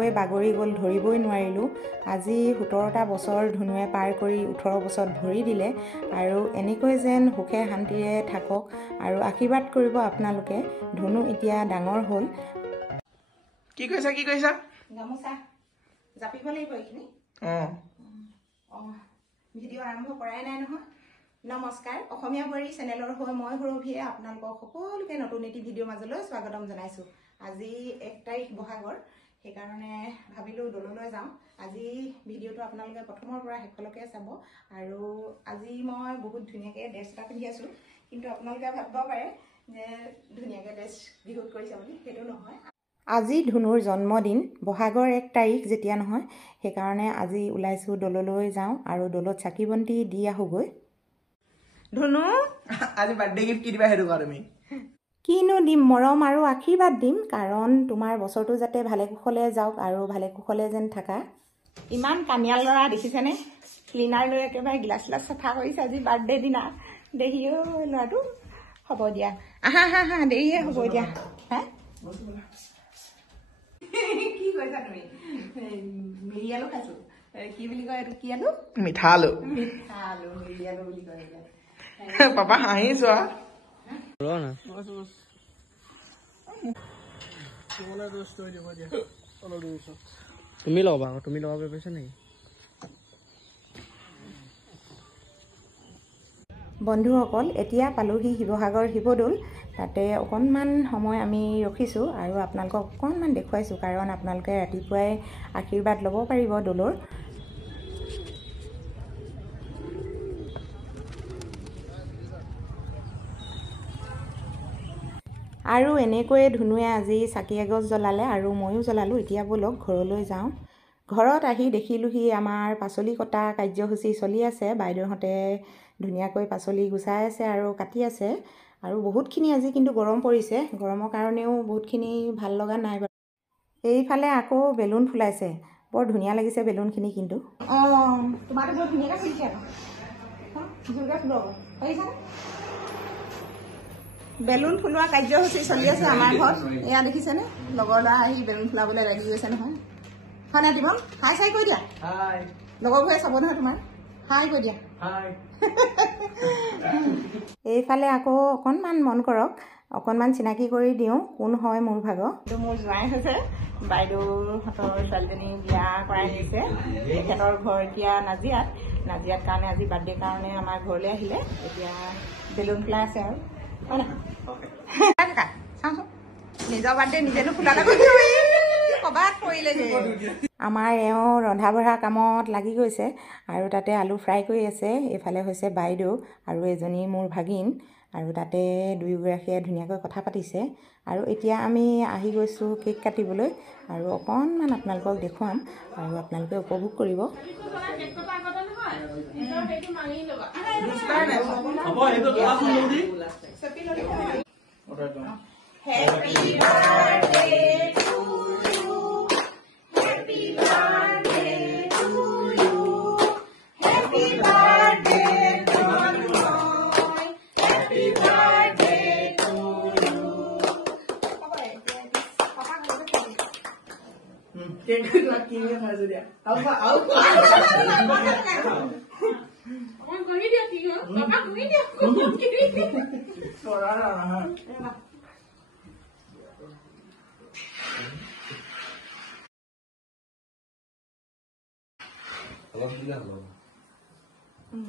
কেনেকৈ বাগৰি গ'ল ধৰিবই নোৱাৰিলোঁ। আজি 17টা বছৰ ধুনুৱে পাৰ কৰি 18 বছৰত ভৰি দিলে আৰু এনেকৈ যেন সুখে শান্তিৰে থাকক আৰু আশীৰ্বাদ কৰিব আপোনালোকে। ধুনু এতিয়া ডাঙৰ হ'ল। কি কৈছা গামোচা জাপিব লাগিব এইখিনি। ভিডিঅ' আৰম্ভ কৰাই নাই নহয়। নমস্কাৰ, অসমীয়া বোৱাৰী চেনেলৰ হৈ মই সুৰভিয়ে আপোনালোকক সকলোকে নতুন এটি ভিডিঅ'ৰ মাজলৈ স্বাগতম জনাইছোঁ। আজি 1 তাৰিখ বহাগৰ, সেইকাৰণে ভাবিলোঁ দললৈ যাওঁ। আজি ভিডিঅ'টো আপোনালোকে প্ৰথমৰ পৰা শেষলৈকে চাব। আৰু আজি মই বহুত ধুনীয়াকৈ ড্ৰেছ এটা পিন্ধি আছোঁ, কিন্তু আপোনালোকে ভাবিব পাৰে যে ধুনীয়াকৈ ড্ৰেছ বিহুত কৰিছে বুলি, সেইটো নহয়। আজি ধুনুৰ জন্মদিন, বহাগৰ 1 তাৰিখ যেতিয়া নহয়, সেইকাৰণে আজি ওলাইছোঁ দললৈ যাওঁ আৰু দলত চাকি বন্তি দি আহোঁগৈ। ধুনু আজি বাৰ্থডে গিফ্ট কি দিবা সেইটো কোৱা তুমি? কিনো দিম, মৰম আৰু আশীৰ্বাদ দিম, কাৰণ তোমাৰ বছৰটো যাতে ভালে কুশলে যাওক আৰু ভালে কুশলে যেন থাকা। ইমান কানিয়াল ল'ৰা দেখিছেনে? ক্লিনাৰ লৈ একেবাৰে গিলাচ চিলাচ চাফা কৰিছে আজি বাৰ্থডে দিনা। দেহি অ' ল'ৰাটো। হ'ব দিয়া, আহা হা হা দেৰিয়ে হ'ব এতিয়া। হা কি কৈছা তুমি? মিৰি আলু খাইছো। কি বুলি কয় এইটো? কি আলু? মিঠা আলু। মিঠা আলু, মিৰি আলু বুলি কয়। পাপা হাঁহিছোৱা। তুমি লগাবা আকৌ, তুমি লগাব পাৰিছা নেকি? বন্ধুসকল, এতিয়া পালোহি শিৱসাগৰ শিৱদৌল। তাতে অকণমান সময় আমি ৰখিছোঁ আৰু আপোনালোকক অকণমান দেখুৱাইছোঁ, কাৰণ আপোনালোকে ৰাতিপুৱাই আশীৰ্বাদ ল'ব পাৰিব দৌলৰ। আৰু এনেকৈয়ে ধুনুৱে আজি চাকি এগছ জ্বলালে আৰু ময়ো জ্বলালোঁ। এতিয়া ব'লক ঘৰলৈ যাওঁ। ঘৰত আহি দেখিলোঁহি আমাৰ পাচলি কটা কাৰ্যসূচী চলি আছে। বাইদেউহঁতে ধুনীয়াকৈ পাচলি গুচাই আছে আৰু কাটি আছে। আৰু বহুতখিনি আজি কিন্তু গৰম পৰিছে, গৰমৰ কাৰণেও বহুতখিনি ভাল লগা নাই বাৰু। এইফালে আকৌ বেলুন ফুলাইছে, বৰ ধুনীয়া লাগিছে বেলুনখিনি কিন্তু। তোমাৰতো বৰ ধুনীয়াকৈ ফুলিছে আকৌ, জোৰকৈ ফুলাব পাৰিছানে? বেলুন ফুলোৱা কাৰ্যসূচী চলি আছে আমাৰ ঘৰত। এয়া দেখিছেনে? লগৰ ল'ৰা আহি বেলুন ফুলাবলৈ লাগি গৈছে নহয়। হয় নাই দিবন? হাই চাই কৈ দিয়া। লগৰবোৰে চাব নহয় তোমাৰ। হাই কৈ দিয়া। এইফালে আকৌ অকণমান মন কৰক, অকণমান চিনাকি কৰি দিওঁ কোন হয় মোৰ ভাগৰ। এইটো মোৰ জোঁৱাই হৈছে, বাইদেউহঁতৰ ছোৱালীজনী বিয়া কৰাই নিছে। তেখেতৰ ঘৰ এতিয়া নাজিৰাত কাৰণে আজি বাৰ্থডে কাৰণে আমাৰ ঘৰলৈ আহিলে। এতিয়া বেলুন ফুলাই আছে আৰু নিজৰ বাৰ্থডে নিজেনো ফুলালে ক'ৰবাত পৰিলে। আমাৰ এওঁ ৰন্ধা বঢ়া কামত লাগি গৈছে আৰু তাতে আলু ফ্ৰাই কৰি আছে। এইফালে হৈছে বাইদেউ আৰু এজনী মোৰ ভাগিন, আৰু তাতে দুয়োগৰাকীয়ে ধুনীয়াকৈ কথা পাতিছে। আৰু এতিয়া আমি আহি গৈছোঁ কেক কাটিবলৈ, আৰু অকণমান আপোনালোকক দেখুৱাম আৰু আপোনালোকে উপভোগ কৰিব।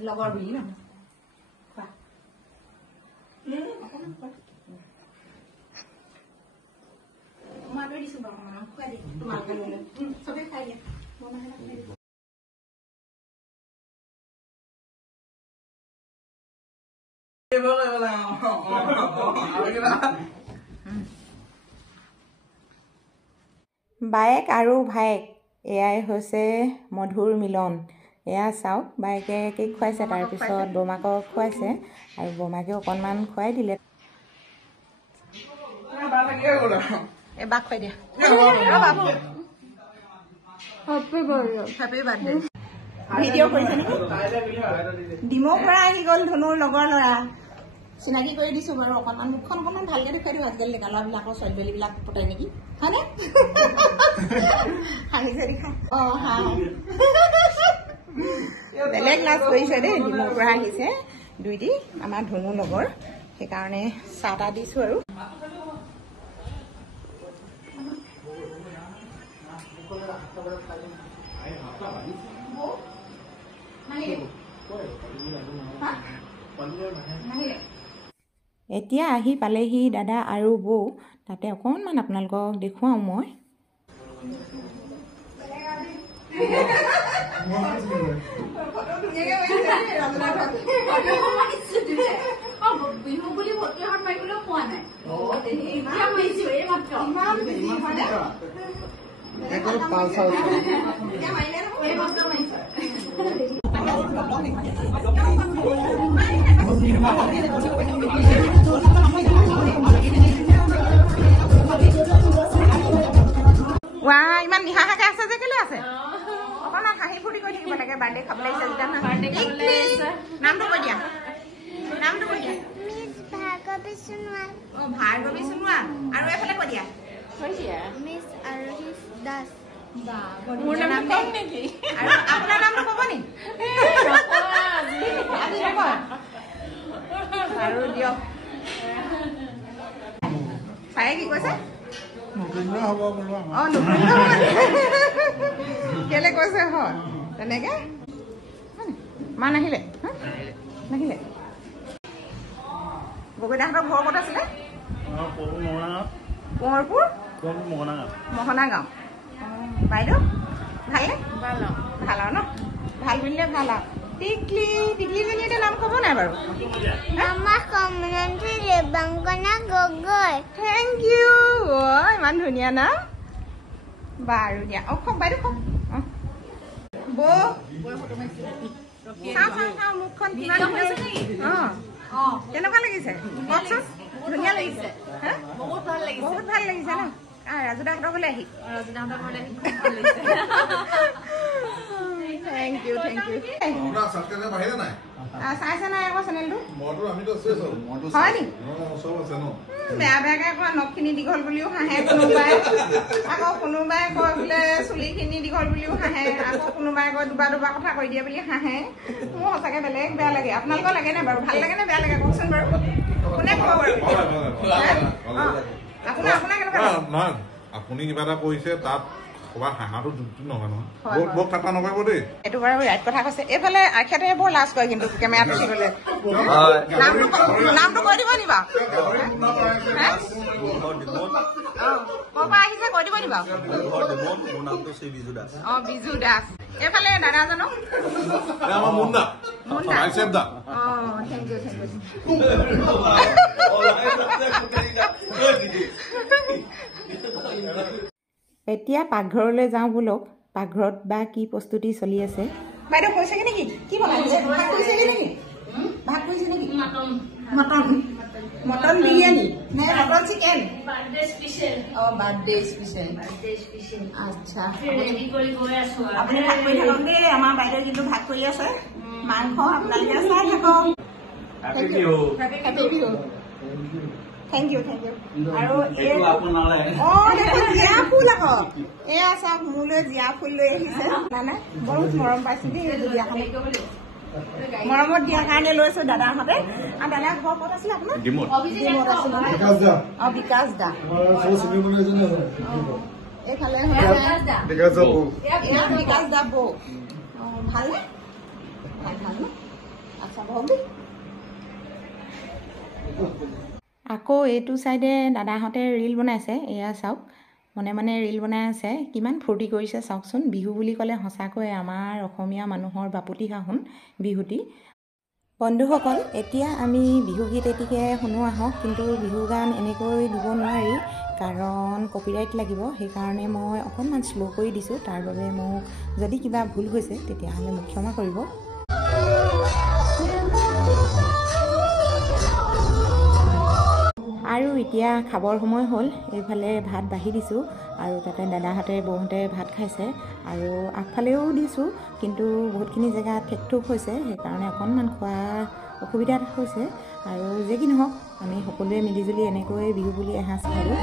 লগৰ বুলি ন তোমালৈ দিছোঁ বাৰু, অকণমান খুৱাই দিয়া। তোমালোকে লৈ চবেই খাই দিয়া। বায়েক আৰু ভায়েক, এয়াই হৈছে মধুৰ মিলন। এয়া চাওক, বায়েকে কেক খুৱাইছে, তাৰপিছত বমাকক খুৱাইছে আৰু বমাকেও অকণমান খুৱাই দিলে। বাক খুৱাই দিয়া। Happy birthday. ভিডিঅ' কৰিছে নেকি? ডিমৰ পৰা আহি গ'ল ধনুৰ লগৰ ল'ৰা। চিনাকি কৰি দিছোঁ বাৰু অকণমান মুখখন অকণমান ভালকৈ দেখুৱাই দিওঁ আজিকালি ডেকা ল'ৰাবিলাকৰ ছোৱালীবিলাক পতাই নেকি হয়নে হাঁহিছে দেখা অঁ হাঁহ বেলেগ লাজ কৰিছে দেই ডিমৰ পৰা আহিছে দুইটি আমাৰ ধনু লগৰ সেইকাৰণে চাহ তাহ দিছোঁ আৰু এতিয়া আহি পালেহি দাদা আৰু বৌ তাতে অকণমান আপোনালোকক দেখুৱাওঁ মই ইমান নিহাহাকে আছে যে কেলে আছে অকণমান হাঁহি ফূৰ্তি কৰি থাকিব লাগে বাৰ্থডে খাব লাগিছে নামটো কৈ দিয়া নামটো কৈ দিয়া ভাৰ্গৱী সোণোৱাল আৰু এইফালে কৈ দিয়া মিছ আৰোহী দাস মোৰ নাম কম নেকি আৰু আপোনাৰ নামটো ক'ব নি আৰু দিয়ক চাই কি কৈছে কেলে কৈছে হয় তেনেকে মা নাহিলে নাহিলে গগৈদাহঁতৰ ঘৰ ক'ত আছিলে কোঁৱৰপুৰ মোহনা গাঁও বাইদেউ ভালনে ভাল আৰু ন ভাল বুলিলে ভাল আৰু টিকলি টিকলিজনী এটা নাম ক'ব নাই বাৰু থেংক ইউ ইমান ধুনীয়া নাম বাৰু দিয়া অঁ কওক বাইদেউ কওক বৌ চাওঁ চাওঁ চাওঁ মুখখন কিমান অঁ কেনেকুৱা লাগিছে কওকচোন ধুনীয়া লাগিছে বহুত ভাল লাগিছে ন ৰাজুদাহঁতৰ ঘৰলৈ আহি থেংক ইউ চাইছে নাই আকৌ চেনেলটো হয় নি বেয়া বেয়াকে কয় নখখিনি দীঘল বুলিও হাঁহে কোনোবাই আকৌ কোনোবাই কয় বোলে চুলিখিনি দীঘল বুলিও হাঁহে আকৌ কোনোবাই কয় দুবা দুবা কথা কৈ দিয়ে বুলি হাঁহে মোৰ সঁচাকে বেলেগ বেয়া লাগে আপোনালোকৰ লাগে নে বাৰু ভাল লাগে নে বেয়া লাগে কওকচোন বাৰু কোনে ক'ব বাৰু আপোনাৰ কেনেকুৱা নহয় আপুনি কিবা এটা কৰিছে তাত ক'ৰবাত হাঁহাটো যুক্তি নহয় নহয় বহুত ঠাট্টা নকৰিব দেই এইটো বাৰু ৰাইট কথা কৈছে এইফালে আখেতে বৰ লাজ কৰে কিন্তু কেমেৰাটো উঠি গ'লে নামটো কৈ দিব নি বাৰু ক'ৰ পৰা আহিছে কৈ দিব নি বাৰু অঁ বিজু দাস এইফালে দাদাজনক আমাৰ মুন্দা দা অঁ থেংক ইউ এতিয়া পাকঘৰলৈ যাওঁ বোলক পাকঘৰত বা কি প্ৰস্তুতি চলি আছে বাইদেউ কৈছেগে নেকি কি বনাইছে ভাত কৰিছেগে নেকি ভাত কৰিছে নেকি মটন বিৰিয়ানী নে মটন চিকেন বাৰ্থডে স্পেচিয়েল আচ্ছা আপুনি ভাত কৰি থাকক দেই আমাৰ বাইদেউ কিন্তু ভাত কৰি আছে মাংস আপোনালোকে চাই থাকক থেংক ইউ আৰু জীয়া ফুল আকৌ এয়া চাওক মোলৈ জীয়া ফুল লৈ আহিছে নাই বহুত মৰম পাইছো দেই জীয়াখন মৰমত দিয়াৰ কাৰণে লৈছো দাদাহঁতে আৰু দাদাৰ ঘৰ ক'ত আছিলে আপোনাৰ বিকাশ দা এইফালে বিকাশ দা বৌ ভালনে ভাল ন আচ্ছা বহক দেই আকৌ এইটো চাইডে দাদাহঁতে ৰীল বনাইছে এয়া চাওক মনে ৰীল বনাই আছে কিমান ফূৰ্তি কৰিছে চাওকচোন বিহু বুলি ক'লে সঁচাকৈ আমাৰ অসমীয়া মানুহৰ বাপতি সাহোন বিহুটি বন্ধুসকল এতিয়া আমি বিহুগীত এটিকে শুনো আহক কিন্তু বিহু গান এনেকৈ দিব নোৱাৰি কাৰণ কপিৰাইট লাগিব সেইকাৰণে মই অকণমান শ্ল' কৰি দিছোঁ তাৰ বাবে মোক যদি কিবা ভুল হৈছে তেতিয়াহ'লে মোক ক্ষমা কৰিব আৰু এতিয়া খাবৰ সময় হ'ল এইফালে ভাত বাঢ়ি দিছোঁ আৰু তাতে দাদাহঁতে বৌহঁতে ভাত খাইছে আৰু আগফালেও দিছোঁ কিন্তু বহুতখিনি জেগাত ঠেক ঠুক হৈছে সেইকাৰণে অকণমান খোৱা অসুবিধা এটা হৈছে আৰু যে কি নহওক আমি সকলোৱে মিলিজুলি এনেকৈ বিহু বুলি এসাঁজ খালোঁ।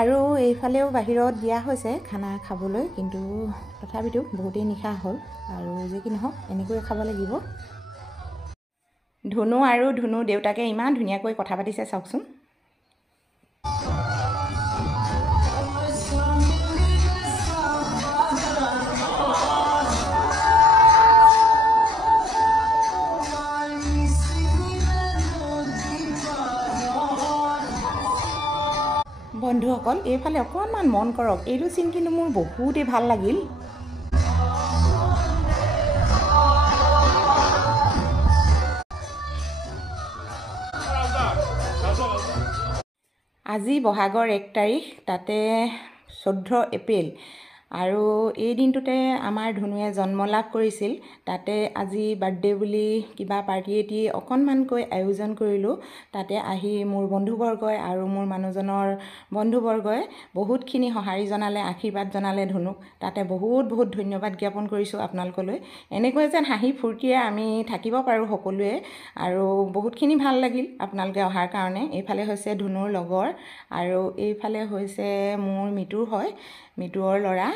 আৰু এইফালেও বাহিৰত দিয়া হৈছে খানা খাবলৈ, কিন্তু তথাপিতো বহুতেই নিশা হ'ল আৰু যে কি নহওক এনেকৈয়ে খাব লাগিব। ধুনু আৰু ধুনু দেউতাকে ইমান ধুনীয়াকৈ কথা পাতিছে চাওকচোন। বন্ধুসকল এইফালে অকণমান মন কৰক, এইটো চিন কিন্তু মোৰ বহুতেই ভাল লাগিল। আজি বহাগৰ 1 তাৰিখ, তাতে 14 এপ্ৰিল আৰু এই দিনটোতে আমাৰ ধুনুৱে জন্ম লাভ কৰিছিল। তাতে আজি বাৰ্থডে বুলি কিবা পাৰ্টি এটি অকণমানকৈ আয়োজন কৰিলোঁ। তাতে আহি মোৰ বন্ধুবৰ্গই আৰু মোৰ মানুহজনৰ বন্ধুবৰ্গই বহুতখিনি সঁহাৰি জনালে, আশীৰ্বাদ জনালে ধুনুক। তাতে বহুত বহুত ধন্যবাদ জ্ঞাপন কৰিছোঁ আপোনালোকলৈ। এনেকৈ যেন হাঁহি ফূৰ্তিৰে আমি থাকিব পাৰোঁ সকলোৱে, আৰু বহুতখিনি ভাল লাগিল আপোনালোকে অহাৰ কাৰণে। এইফালে হৈছে ধুনুৰ লগৰ আৰু এইফালে হৈছে মোৰ মিতুৰ হয়, মিতুৰৰ ল'ৰা।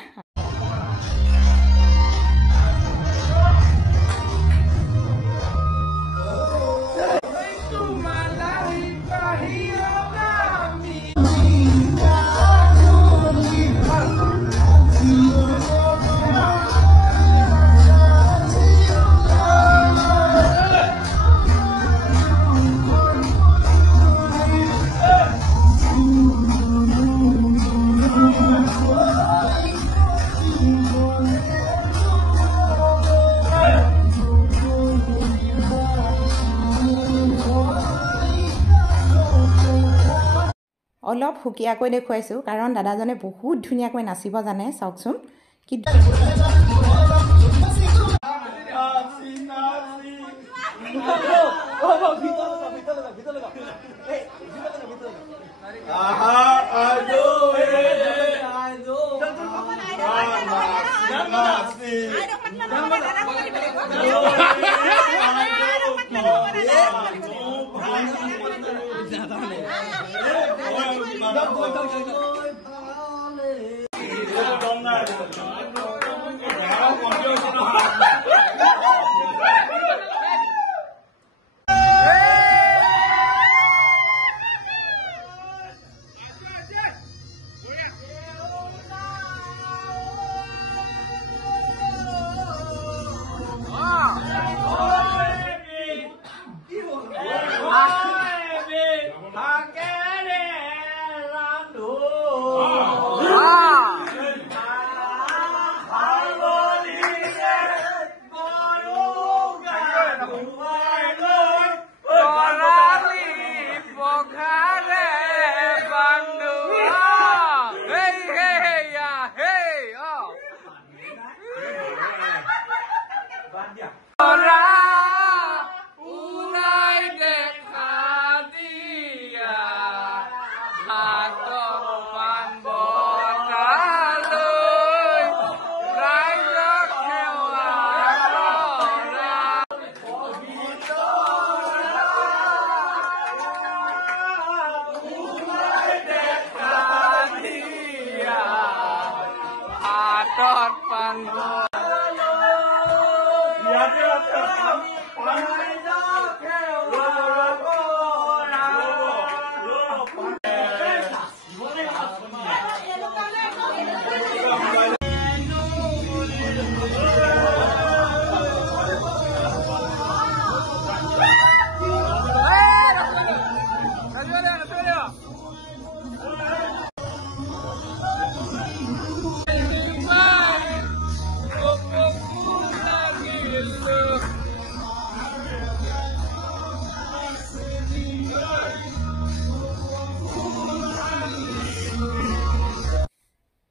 অলপ সুকীয়াকৈ দেখুৱাইছোঁ কাৰণ দাদাজনে বহুত ধুনীয়াকৈ নাচিব জানে, চাওকচোন কি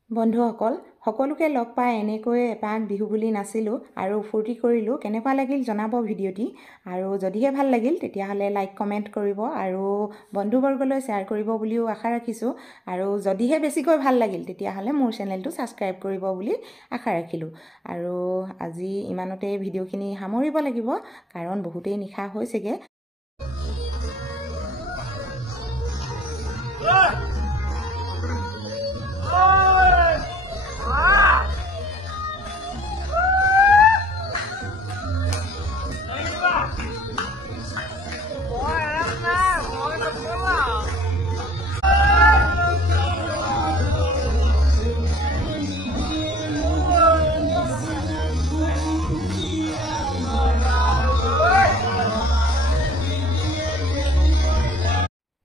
বন্ধুসকল, সকলোকে লগ পাই এনেকৈ এপাক বিহু বুলি নাচিলোঁ আৰু ফূৰ্তি কৰিলোঁ। কেনেকুৱা লাগিল জনাব ভিডিঅ'টি, আৰু যদিহে ভাল লাগিল তেতিয়াহ'লে লাইক কমেণ্ট কৰিব আৰু বন্ধুবৰ্গলৈ শ্বেয়াৰ কৰিব বুলিও আশা ৰাখিছোঁ। আৰু যদিহে বেছিকৈ ভাল লাগিল তেতিয়াহ'লে মোৰ চেনেলটো ছাবস্ক্ৰাইব কৰিব বুলি আশা ৰাখিলোঁ। আৰু আজি ইমানতে ভিডিঅ'খিনি সামৰিব লাগিব, কাৰণ বহুতেই নিশা হৈছেগৈ।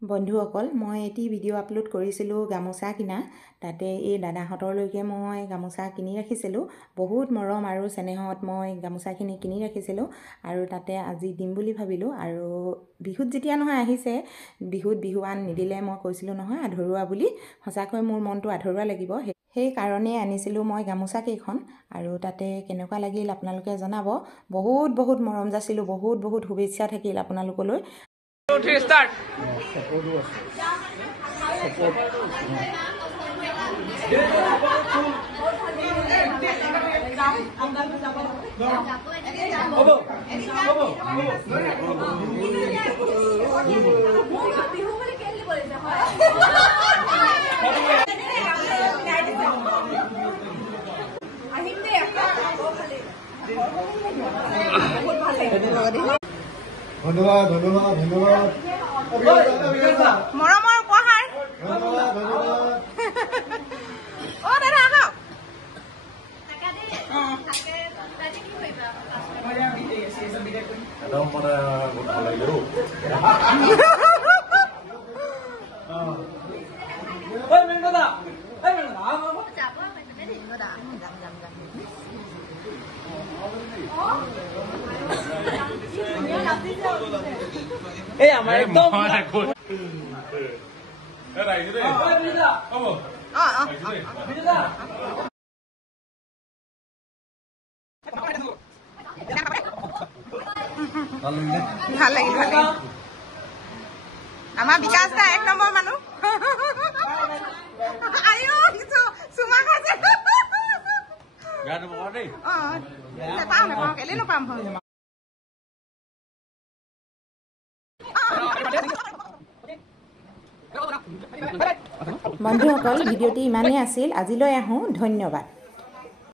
বন্ধুসকল, মই এটি ভিডিঅ' আপলোড কৰিছিলোঁ গামোচা কিনা। তাতে এই দাদাহঁতৰলৈকে মই গামোচা কিনি ৰাখিছিলোঁ। বহুত মৰম আৰু চেনেহত মই গামোচাখিনি কিনি ৰাখিছিলোঁ, আৰু তাতে আজি দিম বুলি ভাবিলোঁ। আৰু বিহুত যেতিয়া নহয় আহিছে, বিহুত বিহুৱান নিদিলে মই কৈছিলোঁ নহয় আধৰুৱা বুলি, সঁচাকৈ মোৰ মনটো আধৰুৱা লাগিব। সেইকাৰণেই আনিছিলোঁ মই গামোচা কেইখন, আৰু তাতে কেনেকুৱা লাগিল আপোনালোকে জনাব। বহুত বহুত মৰম যাচিলোঁ, বহুত বহুত শুভেচ্ছা থাকিল আপোনালোকলৈ। ধন্যবাদ ধন্যবাদ ধন্যবাদ মৰমৰ উপহাৰ। ধন্যবাদ ধন্যবাদ। দাদা আহক। একদম মানে বহুত ভাল লাগিলে। এই আমাৰ একদম ভাল লাগিল, ভাল লাগিল। আমাৰ বিকাশ দা এক নম্বৰ মানুহ। চুমা খাইছে। নেপাওঁ নেপাওঁ, কেলে নাপাম। বন্ধুসকল, ভিডিঅ'টি ইমানেই আছিল। আজিলৈ আহোঁ, ধন্যবাদ।